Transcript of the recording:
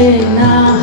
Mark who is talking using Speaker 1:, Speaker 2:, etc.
Speaker 1: Lena.